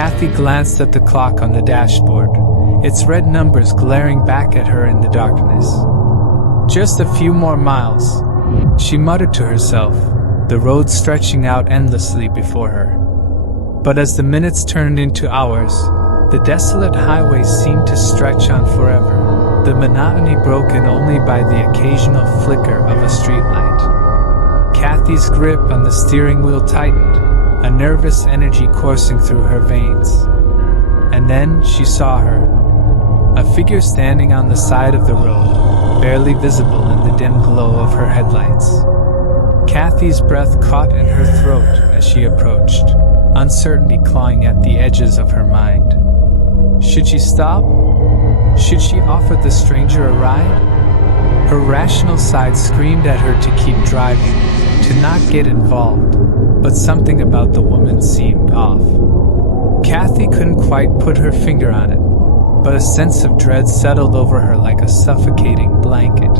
Kathy glanced at the clock on the dashboard, its red numbers glaring back at her in the darkness. Just a few more miles, she muttered to herself, the road stretching out endlessly before her. But as the minutes turned into hours, the desolate highway seemed to stretch on forever, the monotony broken only by the occasional flicker of a streetlight. Kathy's grip on the steering wheel tightened, a nervous energy coursing through her veins. And then she saw her, a figure standing on the side of the road, barely visible in the dim glow of her headlights. Kathy's breath caught in her throat as she approached, uncertainty clawing at the edges of her mind. Should she stop? Should she offer the stranger a ride? Her rational side screamed at her to keep driving, to not get involved, but something about the woman seemed off. Kathy couldn't quite put her finger on it, but a sense of dread settled over her like a suffocating blanket.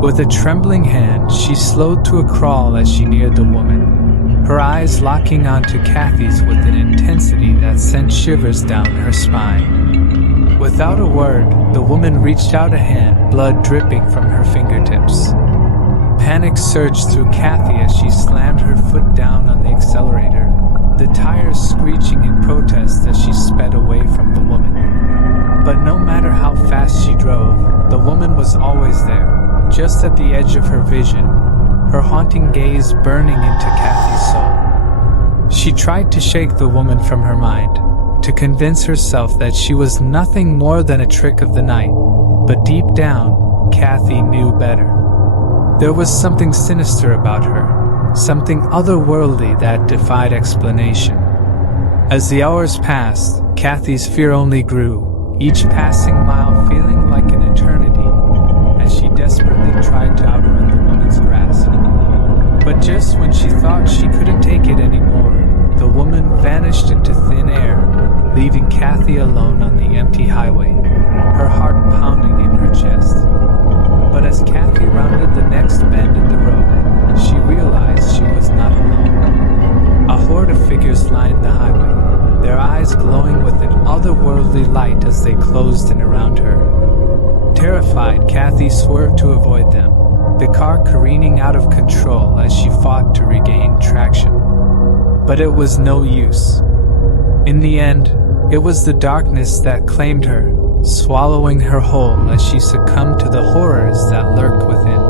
With a trembling hand, she slowed to a crawl as she neared the woman, her eyes locking onto Kathy's with an intensity that sent shivers down her spine. Without a word, the woman reached out a hand, blood dripping from her fingertips. Panic surged through Kathy as she slammed her foot down on the accelerator, the tires screeching in protest as she sped away from the woman. But no matter how fast she drove, the woman was always there, just at the edge of her vision, her haunting gaze burning into Kathy's soul. She tried to shake the woman from her mind, to convince herself that she was nothing more than a trick of the night, but deep down, Kathy knew better. There was something sinister about her, something otherworldly that defied explanation. As the hours passed, Kathy's fear only grew, each passing mile feeling like an eternity, as she desperately tried to outrun the woman's grasp. But just when she thought she couldn't take it anymore, the woman vanished into thin air, leaving Kathy alone on the empty highway, her heart pounding in her chest. But as Kathy rounded the next bend in the road, she realized she was not alone. A horde of figures lined the highway, their eyes glowing with an otherworldly light as they closed in around her. Terrified, Kathy swerved to avoid them, the car careening out of control as she fought to regain traction. But it was no use. In the end, it was the darkness that claimed her, swallowing her whole as she succumbed to the horrors that lurked within.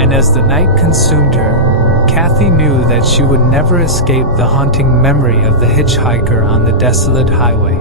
And as the night consumed her, Kathy knew that she would never escape the haunting memory of the hitchhiker on the desolate highway.